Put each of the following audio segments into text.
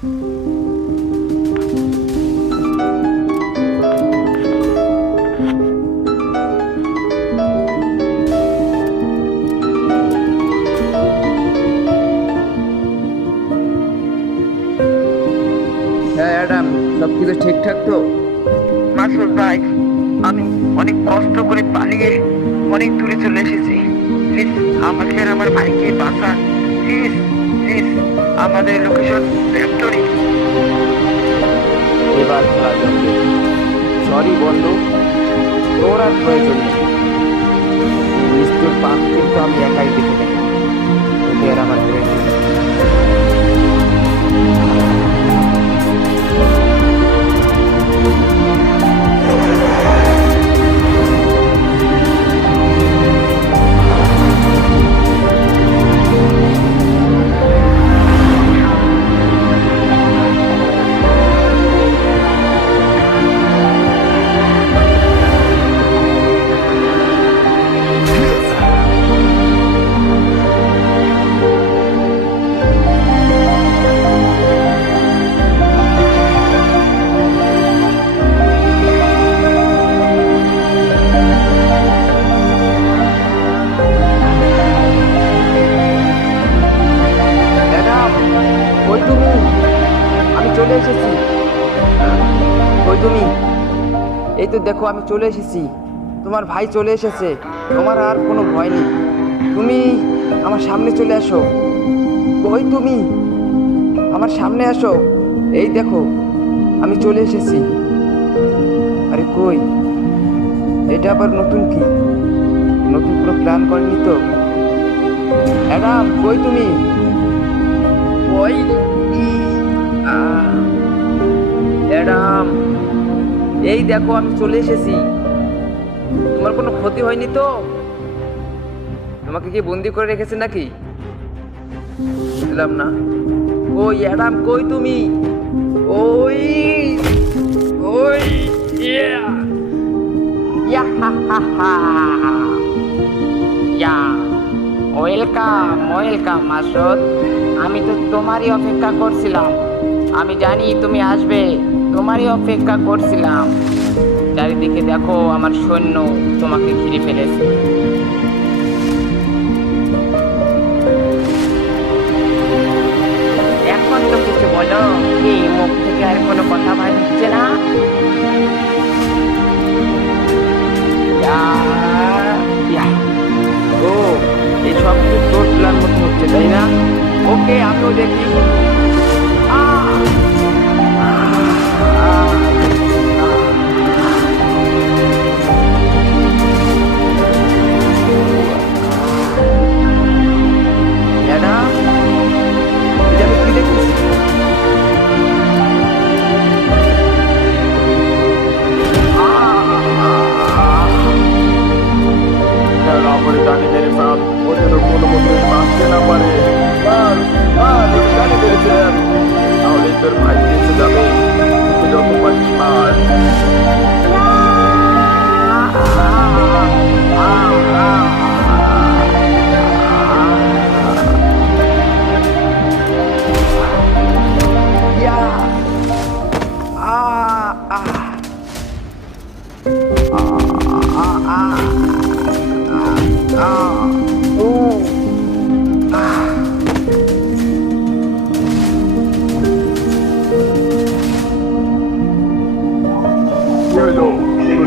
হ্যাঁ অ্যাডাম সব ঠিকঠাক তো? মাসুদ ভাই, আমি অনেক কষ্ট করে পালিয়ে অনেক দূরে চলে এসেছি। প্লিজ আমাকে আর আমার ভাইকে বাঁচান। প্লিজ আমাদের লোকেশন ফ্যাক্টরি এবার খেলা জমবে সরি বন্ধু। তোর আর প্রয়োজন নেই মৃত্যুর পাপ কিন্তু আমি একাই দেখে তো দেখো, আমি চলে এসেছি। তোমার ভাই চলে এসেছে। তোমার আর কোনো ভয় নেই। তুমি আমার সামনে চলে আসো ওই তুমি? আমার সামনে আসো এই দেখো, আমি চলে এসেছি। আরে কই? এটা আবার নতুন কি? নতুন কোনো প্ল্যান করেনি তো? ম্যাডাম কই তুমি? ওই ম্যাডাম এই দেখো, আমি চলে এসেছি। তোমার কোনো ক্ষতি হয়নি তো? তোমাকে কি বন্দি করে রেখেছে নাকি? বুঝলাম না। ওই অ্যাডাম কই তুমি? ওই ওই, ইয়া। Welcome welcome, Masud. আমি তো তোমারই অপেক্ষা করছিলাম। আমি জানি তুমি আসবে। তোমারই অপেক্ষা করছিলাম। চারিদিকে দেখো আমার সৈন্য তোমাকে ঘিরে ফেলেছে।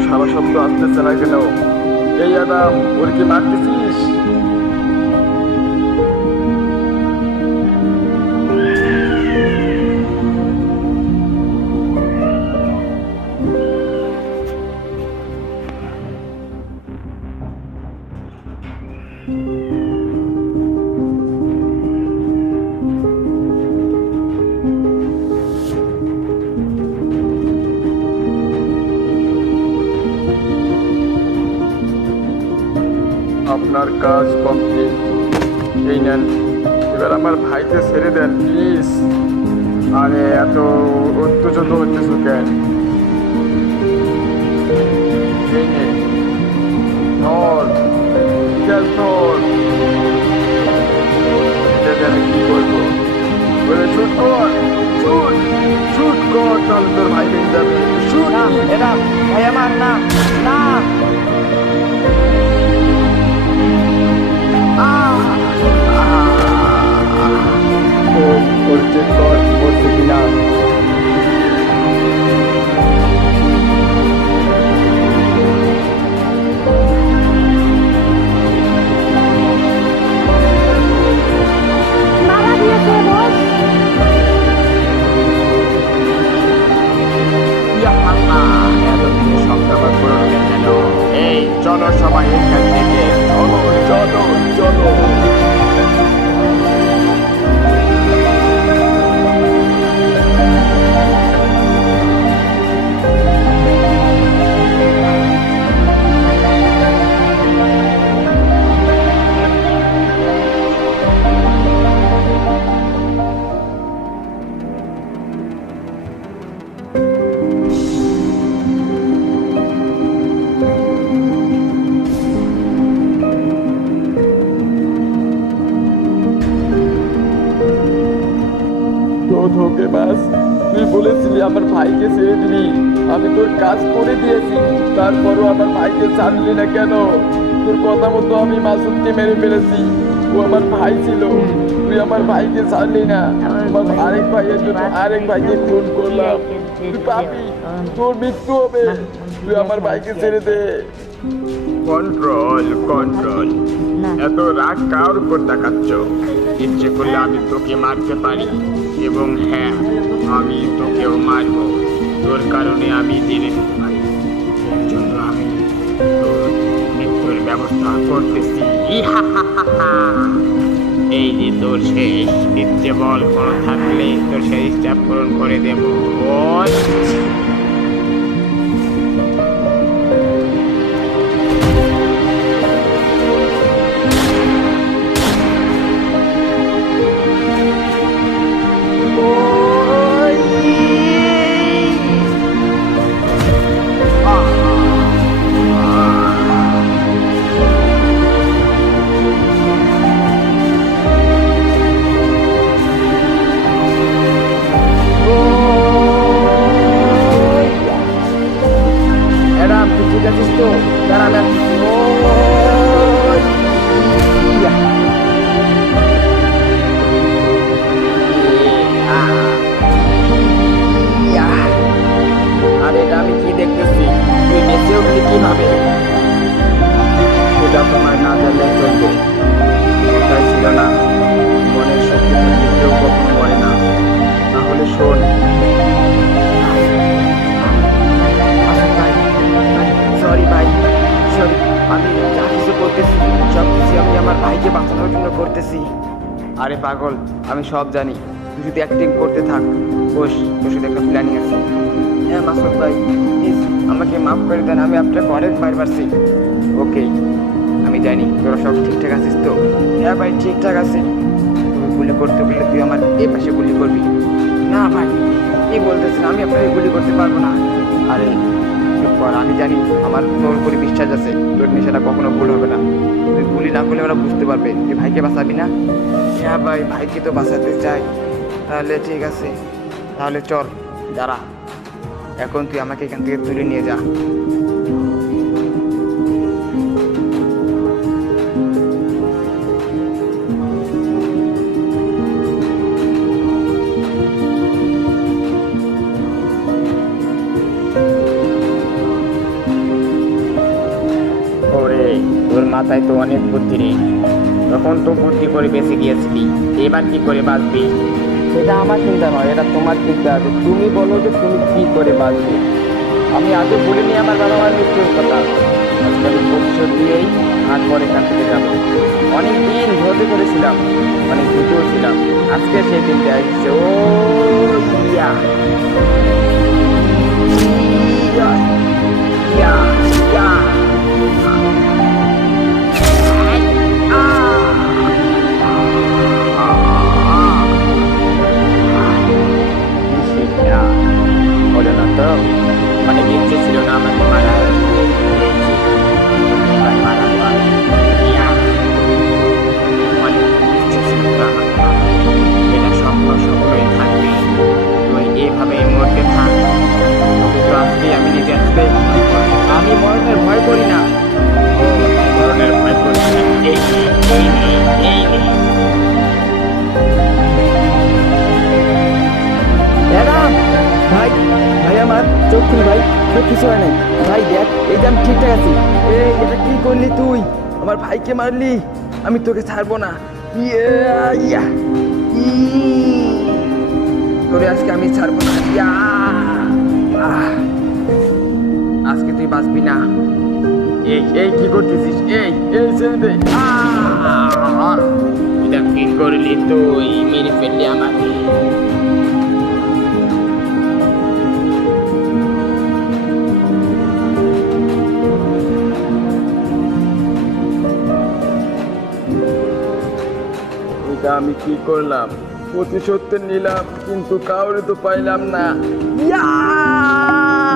সারা শব্দ আসতেছে না কেন এই আদাম ওর কি মারতেছিস কাজ কমপ্লিট এই নেন। এবার আমার ভাইকে ছেড়ে দেন প্লিজ আরে এত উত্তেজিত হচ্ছিস কেন? এই নে আমি কি করব? বলে শুট কর শুট তাহলে তোর ভাই বেঁচে যাবে। শুট এই সময় এখান থেকে তো ধোকে বাস। তুই বলেছিলি আমার ভাইকে ছেড়ে দিবি। আমি তোর কাজ করে দিয়েছি। তারপরও আমার ভাইকে ছাড়লি না কেন? তোর কথা মতো আমি মাসুদকে মেরে ফেলেছি। ও আমার ভাই ছিল। তুই আমার ভাইকে ছাড়লি না। আমার আরেক ভাইয়ের জন্য আরেক ভাইকে খুন করলাম। তুই পাবি তোর মৃত্যু হবে। তুই আমার ভাইকে ছেড়ে দে। Control control. এত রাগ কার উপর দেখাচ্ছ? ইচ্ছে করলে আমি তোকে মারতে পারি। এবং হ্যাঁ আমি তোকেও মারব। তোর কারণে আমি এর জন্য আমি তোর মৃত্যুর ব্যবস্থা করতেছি। এই যে তোর শেষ ইচ্ছে বল কোনো থাকলে তোর সেই স্টেপ পূরণ করে দেবো। আছিস তো দাঁড়া ম্যাম ওই, ইয়া। ইয়া। আরে এটা আমি কি দেখতেছি তুই বেঁচে উঠলি কীভাবে এটা তোমার না জানলে চলবে কথাই ছিল না পাগল, আমি সব জানি। তুই যদি অ্যাক্টিং করতে থাক, বস, তোর সাথে একটা প্ল্যানিং আছে। হ্যাঁ মাসুদ ভাই প্লিজ আমাকে মাফ করে দেন, আমি আপনাকে অনেক মার পারছি ওকে, আমি জানি, তোরা সব ঠিকঠাক আছিস তো? হ্যাঁ ভাই, ঠিকঠাক আছে। তুমি গুলি করতে বললে তুই আমার এ পাশে গুলি করবি। না ভাই, কি বলতেছেন, আমি আপনাকে গুলি করতে পারব না। আরে কর, আমি জানি, আমার তোর উপরে বিশ্বাস আছে, তোর নেশাটা কখনো ভুল হবে না। গুলি ওরা বুঝতে পারবে যে ভাইকে বাঁচাবি না? হ্যাঁ ভাই, ভাইকে তো বাঁচাতে চাই। তাহলে ঠিক আছে। তাহলে চল, দাঁড়া। এখন তুই আমাকে এখান থেকে তুলে নিয়ে যা। মাথায় তো অনেক বুদ্ধি রে। তখন তো বুদ্ধি করে বেঁচে গিয়েছিলি। এবার কি করে বাঁচবি? সেটা আমার চিন্তা নয়, এটা তোমার চিন্তা। আছে তুমি বলো যে তুমি কি করে বাঁচবে। আমি আগে বলিনি আমার বাবা মার মৃত্যুর কথা। আজকে আমি প্রতিশোধ দিয়েই তারপর এখান থেকে যাব। অনেক দিন ধৈর্য করেছিলাম অনেক ভীতও ছিলাম। আজকে সেই দিনটা আসছে ও ইয়া ইয়া ইয়া করতে আমি নিজে আমি মরণের ভয় করি না। ভয় করি ভাই আমার ভাই কিছু ভাই দেখ এই ঠিকঠাক এটা কি করলি তুই? আমার ভাইকে মারলি। আমি তোকে ছাড়বো না। ইয়া ইয়া। তোরে আজকে আমি ছাড়বো না। আজকে তুই বাঁচবি না। এই এই কি করতেছিস? এই এই আহ! এটা কি করলি তুই? মেরে ফেললি আমাকে। আমি কি করলাম? প্রতিশোধ নিলাম কিন্তু কাউরে তো পাইলাম না। ইয়া!